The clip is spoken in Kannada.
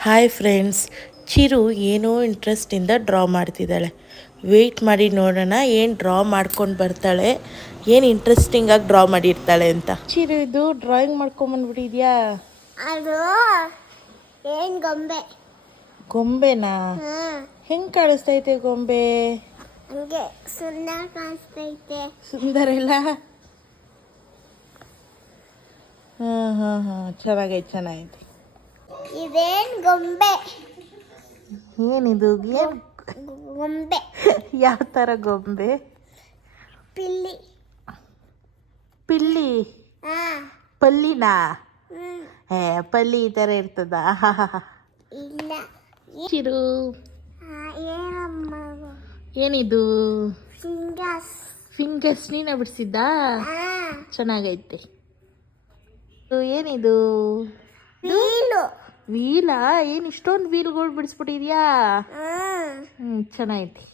ಹಾಯ್ ಫ್ರೆಂಡ್ಸ್, ಚಿರು ಏನೋ ಇಂಟ್ರೆಸ್ಟಿಂದ ಡ್ರಾ ಮಾಡ್ತಿದ್ದಾಳೆ. ವೆಯ್ಟ್ ಮಾಡಿ ನೋಡೋಣ ಏನು ಡ್ರಾ ಮಾಡ್ಕೊಂಡು ಬರ್ತಾಳೆ, ಏನು ಇಂಟ್ರೆಸ್ಟಿಂಗಾಗಿ ಡ್ರಾ ಮಾಡಿರ್ತಾಳೆ ಅಂತ. ಚಿರು, ಇದು ಡ್ರಾಯಿಂಗ್ ಮಾಡ್ಕೊಂಬಂದ್ಬಿಟ್ಟಿದ್ಯಾ? ಅದು ಏನು ಗೊಂಬೆ. ಗೊಂಬೆನಾ? ಹೆಂಗೆ ಕಾಣಿಸ್ತೈತೆ ಗೊಂಬೆ? ಹಂಗೆ ಸುಂದರ ಕಾಣಿಸ್ತೈತೆ. ಸುಂದರ ಇಲ್ಲ? ಹಾಂ ಚೆನ್ನಾಗೈತೆ. ಇದೇನು ಗೊಂಬೆ? ಏನಿದು? ಏನು ಗೊಂಬೆ? ಯಾವ ಥರ ಗೊಂಬೆ? ಪಿಲ್ಲಿ. ಪಲ್ಲಿನಾ? ಪಲ್ಲಿ ಈ ಥರ ಇರ್ತದ? ಇಲ್ಲ. ಚಿರು, ಏನಮ್ಮ? ಏನಿದು? ಫಿಂಗರ್ಸ್ ನೀನೇ ಬಿಡಿಸಿದ್ದ? ಚೆನ್ನಾಗೈತೆ. ಏನಿದು? ವೀಲಾ? ಏನು ಇಷ್ಟೊಂದು ವೀಲ್ಗಳು ಬಿಡಿಸ್ಬಿಟ್ಟಿದ್ಯಾ? ಚೆನ್ನಾಗೈತಿ.